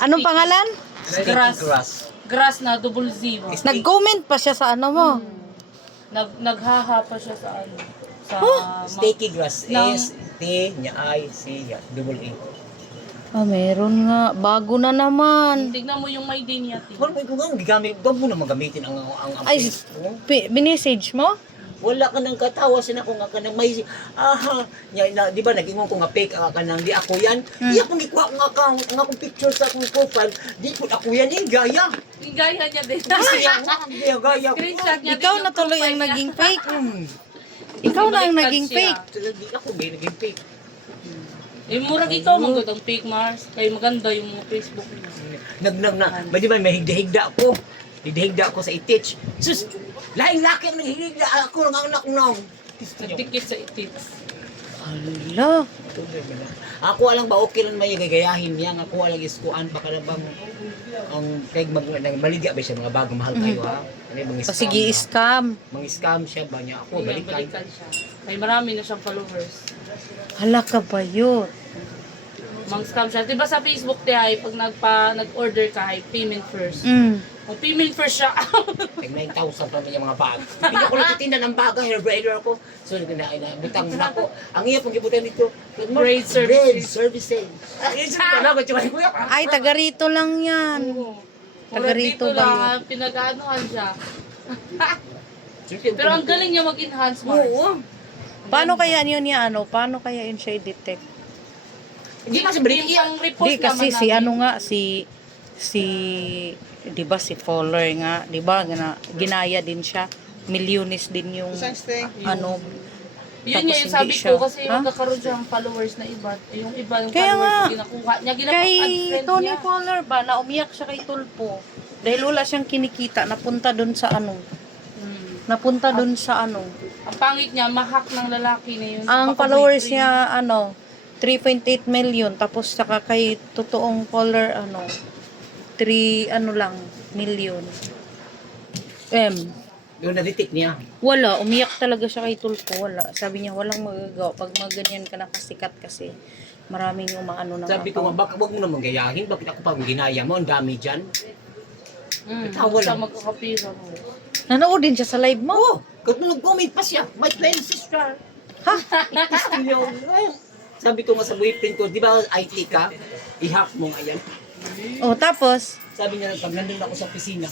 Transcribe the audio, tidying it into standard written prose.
Anong pangalan? Grass na double zero. Nag-comment pa siya sa ano mo. Naghaha pa siya sa ano. Sa Sticky grass. Ng- S-T-I-C-A. Ah, meron nga. Bago na naman. Tignan mo yung may din niya. Wala ko nga gigamit. Huwag mo naman gamitin ang Ay, Facebook. binisage mo? Wala ka nang katawa sa ako nga ka nang may di ba nag-ingon ko nga fake ka nang di ako yan. Di ako gikuha ko nga akong picture sa akong profile. Di ko ako yan gaya. Yung gaya niya din. Gaya. Screenshot niya Ikaw din na yung tuloy profile ang niya. naging fake. Ikaw na ang Baliktad naging siya. fake. Di ako naging fake. Murag ito, magod ang fake Mars. Kaya maganda yung mga Facebook niya. Ba di ba may higda-higda ako. Higda-higda ako sa itich. Sus, laing laki ang naghihigda ako ng anak nong. Nagdikit sa itits. Ala. Ako alang ba okay lang may gagayahin niya nga ako alang iskuan baka na bang ang peg maligya ba siya mga bago mahal kayo ha. Ano mga scam. Sige, scam. Mga scam siya ba niya ako balikan. Balikan siya. May marami na siyang followers. Hala ka ba yun? Mang scam siya. Diba sa Facebook ay pag nag-order ka ay payment first. O payment first siya. Tag 9,000 pa yung mga bag. Hindi ako nagtitinda ng baga, hair braider ako. So butang mo na ako. Ang iya pang gibutan dito. Braid services. Services. Ay, isa pala ko tsaka ko. Ay, taga rito lang yan. Taga rito Dito ba lang, pinag-aanohan siya. Pero ang galing niya mag-enhance, Mars. Oo. Paano kaya yun niya ano? Paano kaya yun siya i-detect? Hindi kasi balik iya. Ang report Di kasi naman si namin. ano nga si 'di ba si Fowler nga, 'di ba? Ginaya din siya. Milyones din yung ano. Yun Tapos niya yung sabi hindi siya. ko kasi Ha? magkakaroon siya ng followers na iba. Yung iba yung Kaya followers nga. na ginakuha niya. Kay Ginapag-unfriend Tony niya. Fowler ba na umiyak siya kay Tulpo dahil wala siyang kinikita, napunta doon sa ano. Napunta doon sa ano. Ang pangit niya, mahak ng lalaki na yun. Ang followers niya ano 3.8 million tapos saka kay totoong follower ano 3 ano lang million. Doon na-detect niya. Wala, umiyak talaga siya kay Tulpo. Wala. Sabi niya, walang magagawa. Pag maganyan ka nakasikat kasi maraming umaano na. Sabi ko nga, baka wag mo naman gayahin. Bakit ako pa ang ginaya mo? Ang dami dyan. Tawa Siya lang. magkakapira mo. Nanood din siya sa live mo? Oo. Kung nag-comment pa siya, my twin sister. Ha? Sabi ko nga sa boyfriend ko, di ba IT ka? I-hack mo nga yan. Oh, tapos, Sabi niya, pag nandun ako sa opisina,